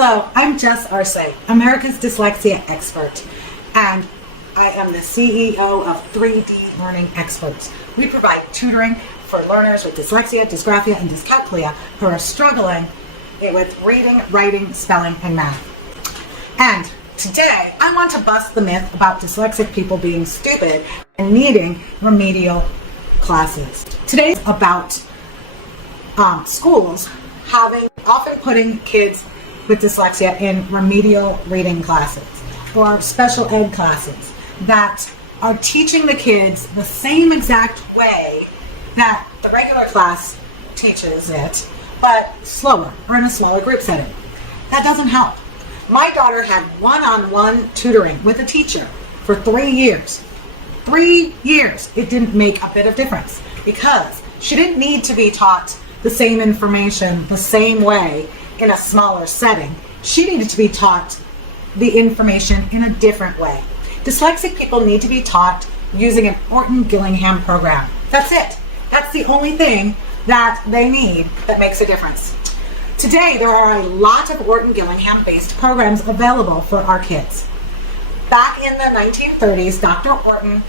Hello, I'm Jess Arce, America's dyslexia expert, and I am the CEO of 3D Learning Experts. We provide tutoring for learners with dyslexia, dysgraphia, and dyscalculia who are struggling with reading, writing, spelling, and math. And today, I want to bust the myth about dyslexic people being stupid and needing remedial classes. Today's about schools often putting kids with dyslexia in remedial reading classes or special ed classes that are teaching the kids the same exact way that the regular class teaches it, but slower or in a smaller group setting. That doesn't help. My daughter had one-on-one tutoring with a teacher for 3 years. 3 years. It didn't make a bit of difference because she didn't need to be taught the same information the same way in a smaller setting. She needed to be taught the information in a different way. Dyslexic people need to be taught using an Orton-Gillingham program. That's it. That's the only thing that they need that makes a difference. Today, there are a lot of Orton-Gillingham based programs available for our kids. Back in the 1930s, Dr. Orton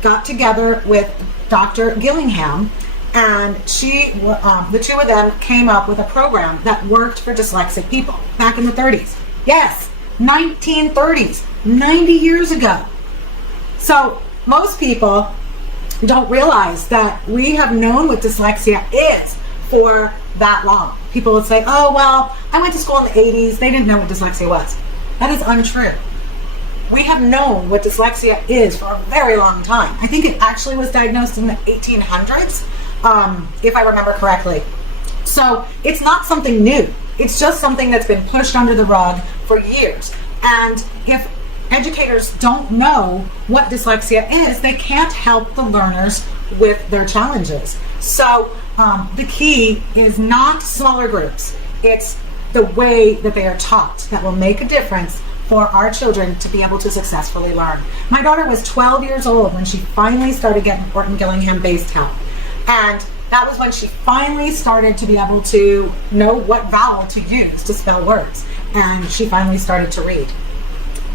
got together with Dr. Gillingham, and the two of them came up with a program that worked for dyslexic people back in the 30s. Yes, 1930s, 90 years ago. So most people don't realize that we have known what dyslexia is for that long. People would say, oh, well, I went to school in the 80s. They didn't know what dyslexia was. That is untrue. We have known what dyslexia is for a very long time. I think it actually was diagnosed in the 1800s. If I remember correctly. So it's not something new. It's just something that's been pushed under the rug for years. And if educators don't know what dyslexia is, they can't help the learners with their challenges. So the key is not smaller groups. It's the way that they are taught that will make a difference for our children to be able to successfully learn. My daughter was 12 years old when she finally started getting Orton-Gillingham based help. And that was when she finally started to be able to know what vowel to use to spell words. And she finally started to read.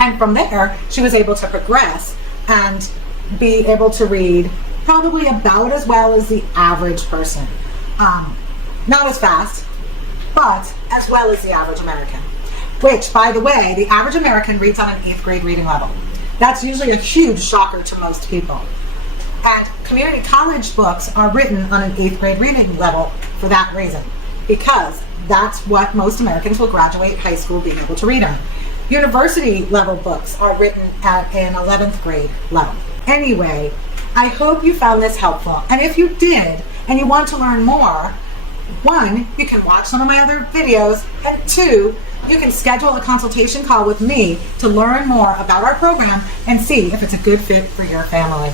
And from there, she was able to progress and be able to read probably about as well as the average person. Not as fast, but as well as the average American. Which, by the way, the average American reads on an 8th grade reading level. That's usually a huge shocker to most people. And community college books are written on an 8th grade reading level for that reason, because that's what most Americans will graduate high school being able to read on. University level books are written at an 11th grade level. Anyway, I hope you found this helpful. And if you did, and you want to learn more, 1, you can watch some of my other videos, and 2, you can schedule a consultation call with me to learn more about our program and see if it's a good fit for your family.